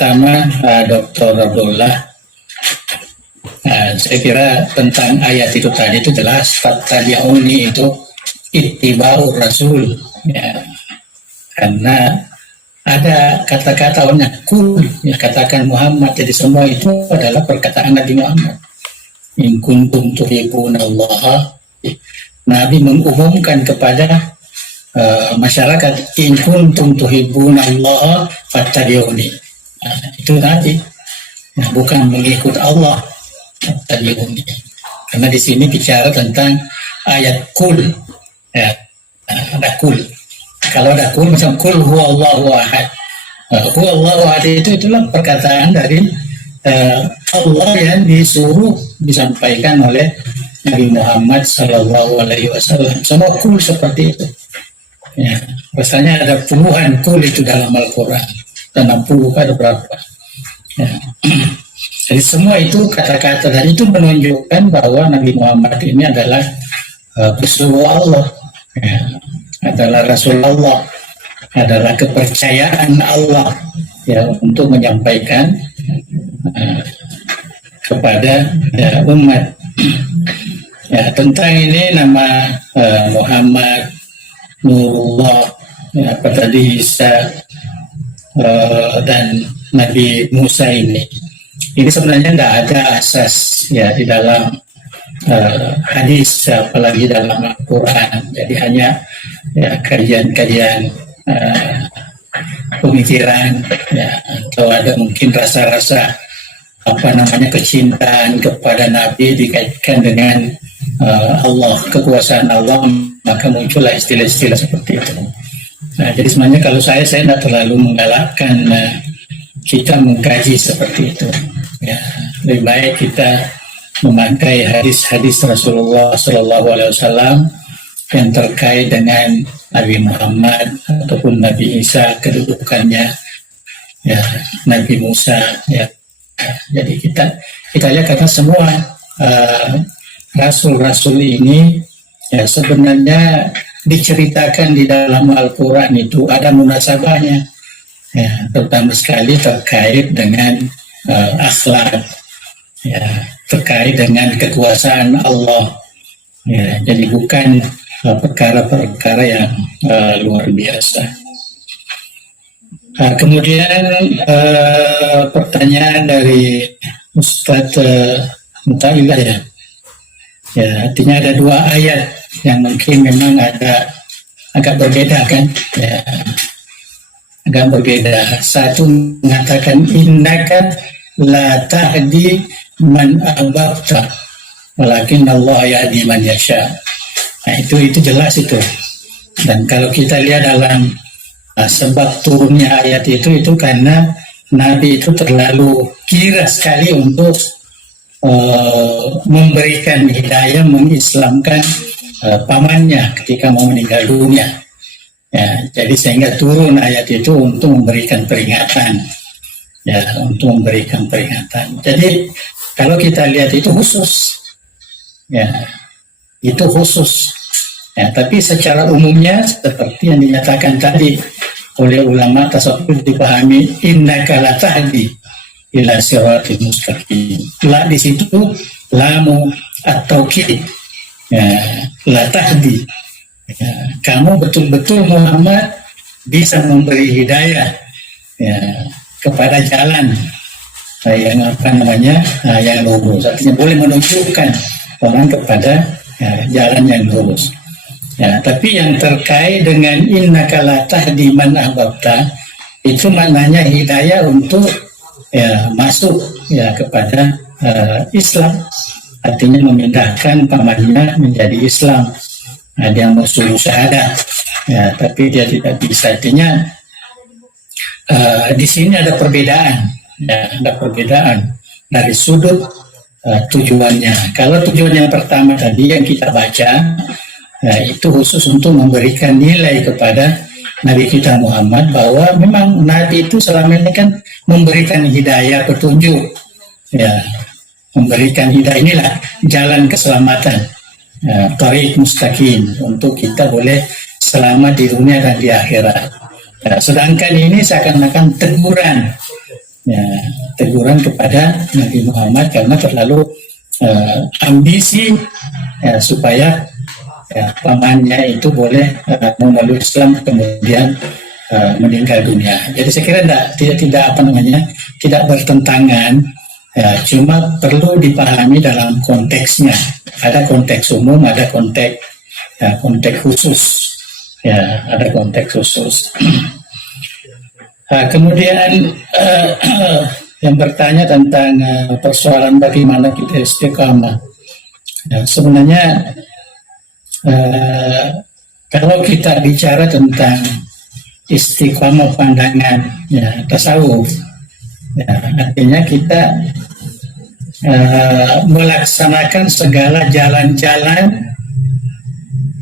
pertama, Dr. Abdullah, saya kira tentang ayat itu tadi itu jelas, fattabi'uni itu ittiba'ur rasul, ya. Karena ada kata-kata kul, ya, katakan Muhammad, jadi semua itu adalah perkataan Nabi Muhammad. In kuntum tuhibbunallaha, Nabi mengumumkan kepada masyarakat, in kuntum tuhibbunallaha fattabi'uni. Itu tadi, ya, bukan mengikut Allah, fattabi'uni. Karena di sini bicara tentang ayat kul, ya, ada kul. Kalau ada kul, macam kul huwallahu ahad. Huwallahu ahad itulah perkataan dari Allah yang disuruh disampaikan oleh Nabi Muhammad Sallallahu Alaihi Wasallam. Semua kul seperti itu. Ya, rasanya ada puluhan kul itu dalam Al-Quran, 60 ada berapa. Ya. Jadi semua itu kata-kata, dan itu menunjukkan bahwa Nabi Muhammad ini adalah pesuruh Allah, ya, adalah Rasul Allah, adalah kepercayaan Allah, ya, untuk menyampaikan kepada, ya, umat. Ya, tentang ini nama Muhammad, Nurullah, ya, apa tadi, Isa, dan Nabi Musa ini sebenarnya tidak ada asas, ya, di dalam hadis, apalagi dalam Al-Quran. Jadi hanya, ya, kajian-kajian pemikiran, ya, atau ada mungkin rasa-rasa kecintaan kepada Nabi dikaitkan dengan Allah, kekuasaan Allah, maka muncullah istilah-istilah seperti itu. Nah, jadi sebenarnya kalau saya tidak terlalu menggalakkan kita mengkaji seperti itu. Ya, lebih baik kita memakai hadis-hadis Rasulullah Sallallahu Alaihi Wasallam yang terkait dengan Nabi Muhammad ataupun Nabi Isa, kedudukannya, ya, Nabi Musa, ya. Jadi kita lihat, karena semua rasul-rasul ini, ya, sebenarnya diceritakan di dalam Al-Quran itu ada munasabahnya, ya, terutama sekali terkait dengan akhlak, ya, terkait dengan kekuasaan Allah, ya. Jadi bukan perkara-perkara yang luar biasa. Kemudian pertanyaan dari Ustadz Mutailah, ya. Ya, artinya ada dua ayat yang mungkin memang agak berbeda, kan? Ya, agak berbeda. Satu mengatakan innaka la tahdi man ahbabta walakin Allah yahdi man yasha. Nah, itu jelas itu. Dan kalau kita lihat dalam sebab turunnya ayat itu karena Nabi itu terlalu kira sekali untuk memberikan hidayah, mengislamkan pamannya ketika mau meninggal dunia. Ya, jadi sehingga turun ayat itu untuk memberikan peringatan, ya, untuk memberikan peringatan. Jadi kalau kita lihat itu khusus, ya, itu khusus. Ya, tapi secara umumnya seperti yang dinyatakan tadi oleh ulama tasawuf dipahami innaka la tahdi ila siratal mustaqim. La di situ lamu at-taukid. Ya, la tahdi. Ya, kamu betul-betul Muhammad bisa memberi hidayah, ya, kepada jalan yang yang lurus. Artinya boleh menunjukkan orang kepada, ya, jalan yang lurus. Ya, tapi yang terkait dengan innaka la tahdi man ahbabta itu maknanya hidayah untuk, ya, masuk, ya, kepada Islam. Artinya memindahkan pamannya menjadi Islam. Ada yang musuh syahadat, ya, tapi dia tidak bisa. Artinya di sini ada perbedaan, ya, ada perbedaan dari sudut tujuannya. Kalau tujuan yang pertama tadi yang kita baca, ya, itu khusus untuk memberikan nilai kepada Nabi kita Muhammad, bahwa memang Nabi itu selama ini kan memberikan hidayah, petunjuk, ya, memberikan hidayah, inilah jalan keselamatan, ya, thariq mustaqim, untuk kita boleh selamat di dunia dan di akhirat. Ya, sedangkan ini seakan-akan teguran, ya, teguran kepada Nabi Muhammad karena terlalu ambisi ya, supaya ya, pamannya itu boleh memeluk Islam kemudian meninggal dunia. Jadi saya kira tidak bertentangan, ya, cuma perlu dipahami dalam konteksnya. Ada konteks umum, ada konteks khusus, ya, ada konteks khusus. Kemudian yang bertanya tentang persoalan bagaimana kita istiqamah. Ya, sebenarnya kalau kita bicara tentang istiqamah pandangan, ya, tasawuf, ya, artinya kita melaksanakan segala jalan-jalan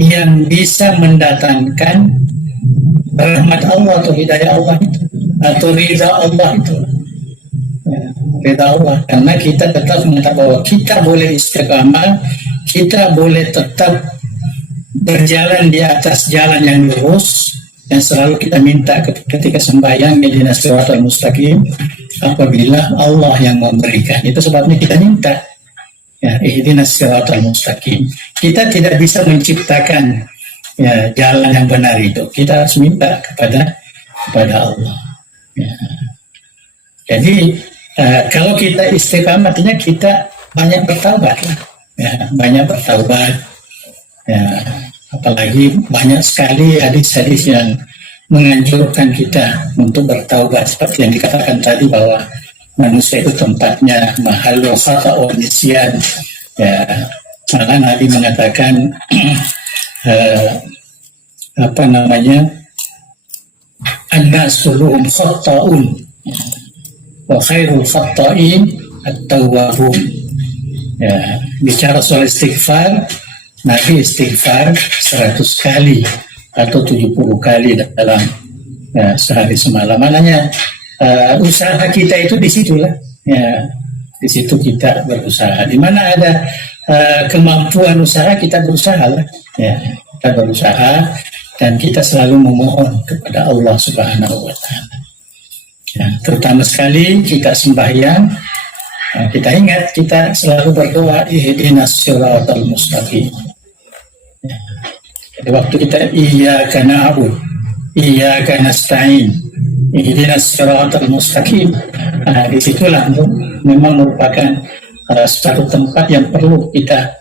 yang bisa mendatangkan rahmat Allah atau hidayah Allah itu, atau ridha Allah itu, ya, ridha Allah. Karena kita tetap mengatakan bahwa kita boleh istiqamah, kita boleh tetap berjalan di atas jalan yang lurus, dan selalu kita minta ketika sembahyang ihdinas siratal mustaqim apabila Allah yang memberikan. Itu sebabnya kita minta, ya, ihdinas siratal mustaqim. Kita tidak bisa menciptakan, ya, jalan yang benar itu. Kita harus minta kepada Allah. Ya. Jadi kalau kita istiqamah, artinya kita banyak bertaubat, ya, banyak bertaubat. Ya, apalagi banyak sekali hadis-hadis yang menganjurkan kita untuk bertaubat, seperti yang dikatakan tadi bahwa manusia itu tempatnya mahalul khata wa nisyan. Ya, malah Nabi mengatakan an-nasu kulluhum khata'un wa khairul khata'in at-tawwabun. Ya, bicara soal istighfar, Nabi istighfar 100 kali atau 70 kali dalam sehari semalam. Maknanya usaha kita itu di situlah, ya, di situ kita berusaha. Di mana ada kemampuan usaha, kita berusaha lah, ya, kita berusaha, dan kita selalu memohon kepada Allah Subhanahu wa Ta'ala. Ya, terutama sekali kita sembahyang, kita ingat, kita selalu berdoa ihdinas siratal mustaqim. Jadi waktu kita iyyaka na'budu iyyaka nasta'in ihdinas siratal mustaqim, disitulah memang merupakan suatu tempat yang perlu kita,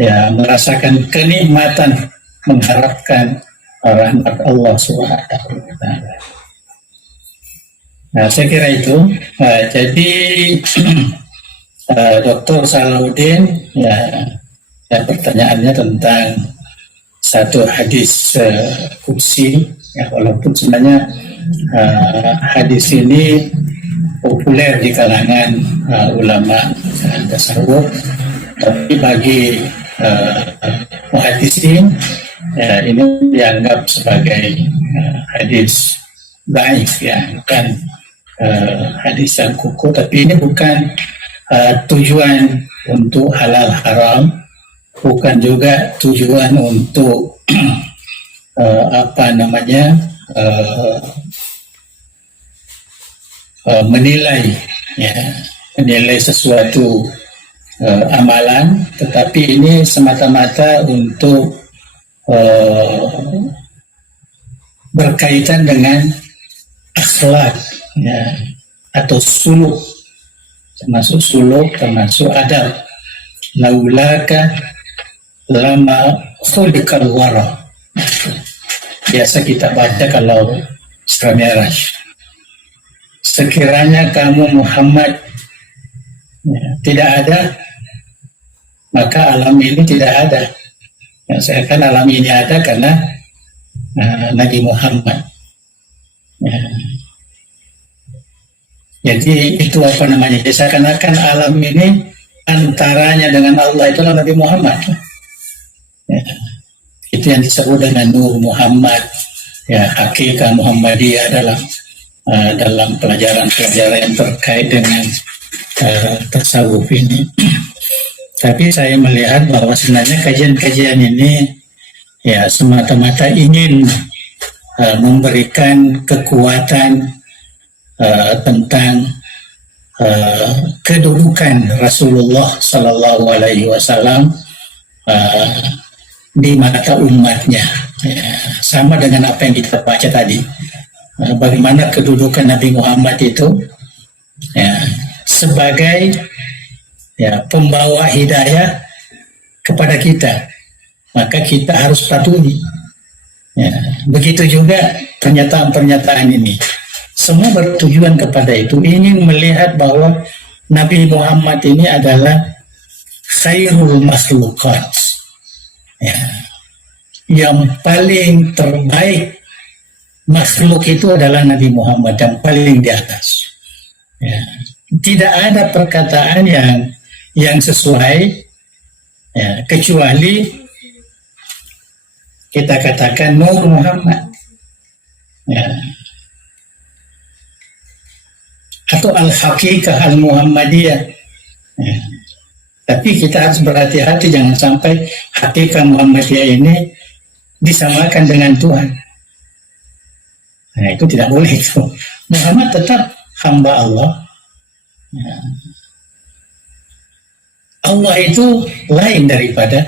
ya, merasakan kenikmatan mengharapkan rahmat Allah Subhanahu wa Ta'ala. Nah, saya kira itu. Jadi Dr. Salahuddin, ya, pertanyaannya tentang satu hadis qudsi, ya, walaupun sebenarnya hadis ini populer di kalangan ulama tasawuf, tapi bagi muhaddisin, ya, ini dianggap sebagai hadis dhaif, ya, bukan hadis yang kukuh. Tapi ini bukan tujuan untuk halal haram, bukan juga tujuan untuk menilai, ya, menilai sesuatu amalan, tetapi ini semata-mata untuk berkaitan dengan akhlak, ya, atau suluk, termasuk adab. Laulaka lama khuliqal wara. Biasa kita baca kalau Isra Mi'raj. Sekiranya kamu Muhammad, ya, tidak ada, maka alam ini tidak ada. Ya, saya kan alam ini ada karena Nabi Muhammad. Ya. Jadi itu jadi seakan-akan alam ini antaranya dengan Allah itulah Nabi Muhammad. Ya. Itu yang disebut dengan Nur Muhammad, ya, hakikat Muhammadiyah dalam pelajaran-pelajaran yang terkait dengan tasawuf ini. Tapi saya melihat bahwa sebenarnya kajian-kajian ini, ya, semata-mata ingin memberikan kekuatan tentang kedudukan Rasulullah Sallallahu Alaihi Wasallam di mata umatnya, ya, sama dengan apa yang kita baca tadi. Bagaimana kedudukan Nabi Muhammad itu, ya, sebagai, ya, pembawa hidayah kepada kita, maka kita harus patuhi. Ya, begitu juga pernyataan-pernyataan ini, semua bertujuan kepada itu, ingin melihat bahwa Nabi Muhammad ini adalah khairul makhlukat, ya, yang paling terbaik makhluk itu adalah Nabi Muhammad, yang paling di atas. Ya. Tidak ada perkataan yang sesuai, ya, kecuali kita katakan Nur Muhammad, ya, atau Al-Haqiqah Al-Muhammadiyah, ya. Tapi kita harus berhati-hati jangan sampai Haqiqah Muhammadiyah ini disamakan dengan Tuhan. Nah, itu tidak boleh itu. Muhammad tetap hamba Allah, ya. Allah itu lain daripada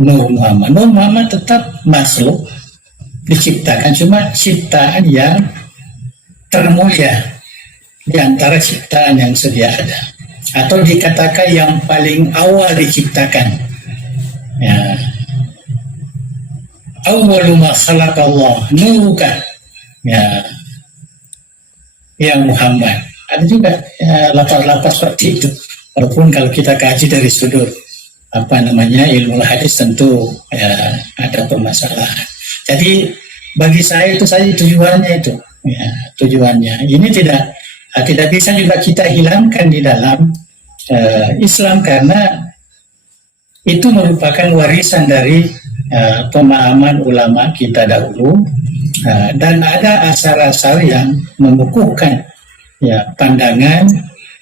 Nur Muhammad. Nur Muhammad tetap makhluk diciptakan, cuma ciptaan yang termulia di antara ciptaan yang sedia ada, atau dikatakan yang paling awal diciptakan. Ya. Awwalu ma khalaqallah nuruka, ya, ya Muhammad. Ada juga, ya, lapas-lapas seperti itu. Walaupun kalau kita kaji dari sudut ilmu hadis tentu, ya, ada permasalahan. Jadi bagi saya itu saja tujuannya itu, ya, tujuannya. Ini tidak bisa juga kita hilangkan di dalam Islam, karena itu merupakan warisan dari pemahaman ulama kita dahulu, dan ada asar-asar yang mengukuhkan, ya, pandangan,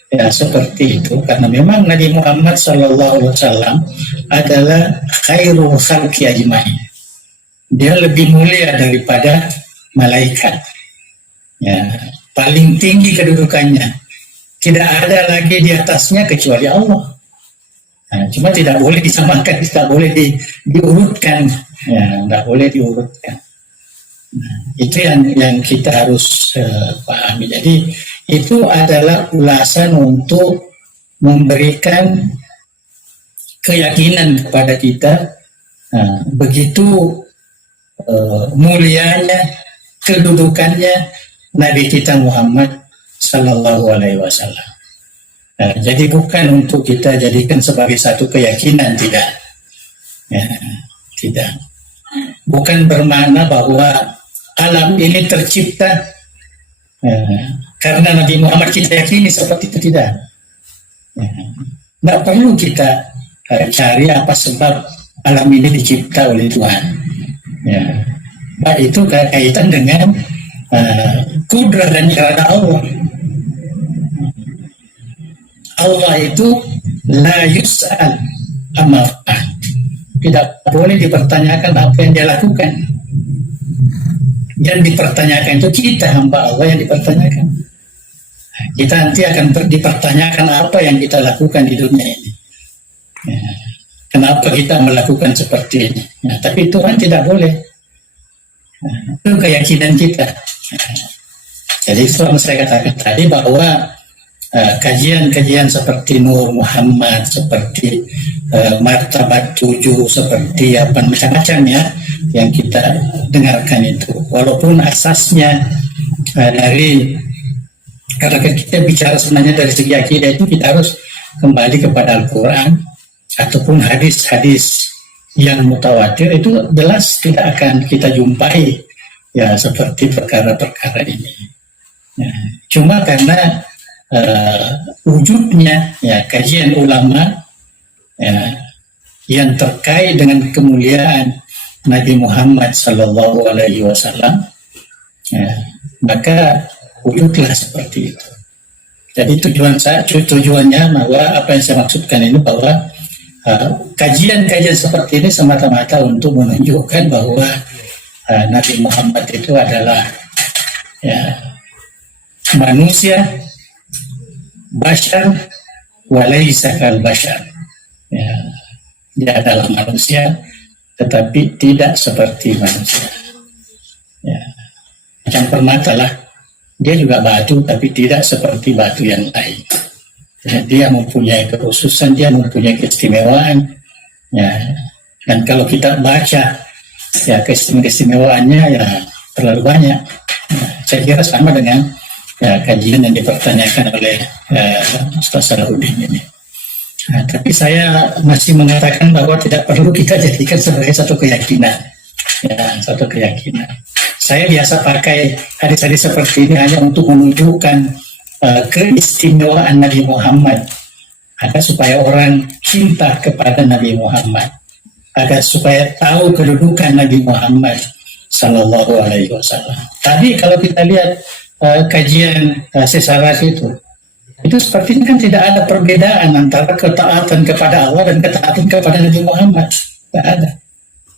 ya, seperti itu, karena memang Nabi Muhammad SAW adalah khairul khalqi ajmain. Dia lebih mulia daripada malaikat, ya, paling tinggi kedudukannya, tidak ada lagi di atasnya kecuali Allah. Nah, cuma tidak boleh disamakan, tidak boleh diurutkan, ya, tidak boleh diurutkan. Nah, itu yang kita harus pahami. Jadi itu adalah ulasan untuk memberikan keyakinan kepada kita, begitu mulianya kedudukannya Nabi kita Muhammad Sallallahu Alaihi Wasallam. Jadi bukan untuk kita jadikan sebagai satu keyakinan, tidak, ya, tidak. Bukan bermakna bahwa alam ini tercipta karena Nabi Muhammad kita yakini, seperti itu, tidak. Tidak perlu kita cari apa sebab alam ini dicipta oleh Tuhan. Ya. Nah, itu kaitan dengan kudrah dan irada Allah. Allah itu la yus'al amma fa'al. Tidak boleh dipertanyakan apa yang dia lakukan. Yang dipertanyakan itu kita, hamba Allah, yang dipertanyakan. Kita nanti akan dipertanyakan apa yang kita lakukan di dunia ini. Ya. Kenapa kita melakukan seperti ini? Ya, tapi Tuhan tidak boleh. Itu keyakinan kita. Jadi setelah saya katakan tadi bahwa kajian-kajian seperti Nur Muhammad, seperti martabat 7, seperti apa macam-macam, ya, yang kita dengarkan itu, walaupun asasnya dari, karena kita bicara sebenarnya dari segi akidah itu, kita harus kembali kepada Al-Quran ataupun hadis-hadis yang mutawatir, itu jelas tidak akan kita jumpai, ya, seperti perkara-perkara ini. Ya, cuma karena wujudnya, ya, kajian ulama, ya, yang terkait dengan kemuliaan Nabi Muhammad Sallallahu Alaihi Wasallam, ya, maka wujudlah seperti itu. Jadi tujuannya bahwa apa yang saya maksudkan ini, bahwa kajian-kajian seperti ini semata-mata untuk menunjukkan bahwa Nabi Muhammad itu adalah, ya, manusia Bashar walaysa kal bashar. Ya, dia adalah manusia tetapi tidak seperti manusia. Ya, macam permata lah. Dia juga batu tapi tidak seperti batu yang lain. Ya, dia mempunyai kekhususan, dia mempunyai keistimewaan. Ya, dan kalau kita baca ya keistimewaannya ya terlalu banyak. Ya, saya kira sama dengan ya, kajian yang dipertanyakan oleh Ustaz Salahuddin ini. Nah, tapi saya masih mengatakan bahwa tidak perlu kita jadikan sebagai satu keyakinan. Ya, satu keyakinan. Saya biasa pakai hadis-hadis seperti ini hanya untuk menunjukkan keistimewaan Nabi Muhammad, agar supaya orang cinta kepada Nabi Muhammad, agar supaya tahu kedudukan Nabi Muhammad Sallallahu Alaihi Wasallam. Tadi kalau kita lihat kajian Sesaras itu sepertinya kan tidak ada perbedaan antara ketaatan kepada Allah dan ketaatan kepada Nabi Muhammad. Tidak ada.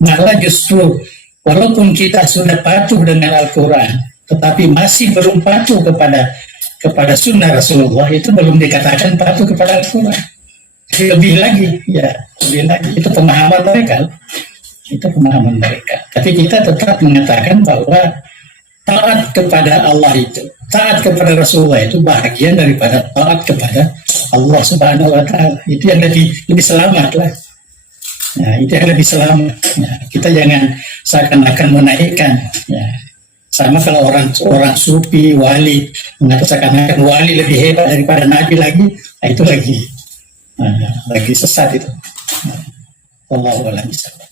Malah justru walaupun kita sudah patuh dengan Al-Quran, tetapi masih belum patuh kepada sunnah Rasulullah, itu belum dikatakan patuh kepada Al-Quran. Lebih lagi, ya, lebih lagi. Itu pemahaman mereka. Itu pemahaman mereka. Tapi kita tetap mengatakan bahwa taat kepada Allah itu, taat kepada Rasulullah itu bagian daripada taat kepada Allah Subhanahu Wa Taala. Itu yang lebih selamat lah. Nah, itu yang lebih selamat. Nah, kita jangan seakan-akan menaikkan. Ya. Sama kalau orang sufi, wali, mengatakan wali lebih hebat daripada Nabi lagi, nah itu lagi sesat itu. Wallahu a'lam bishawab.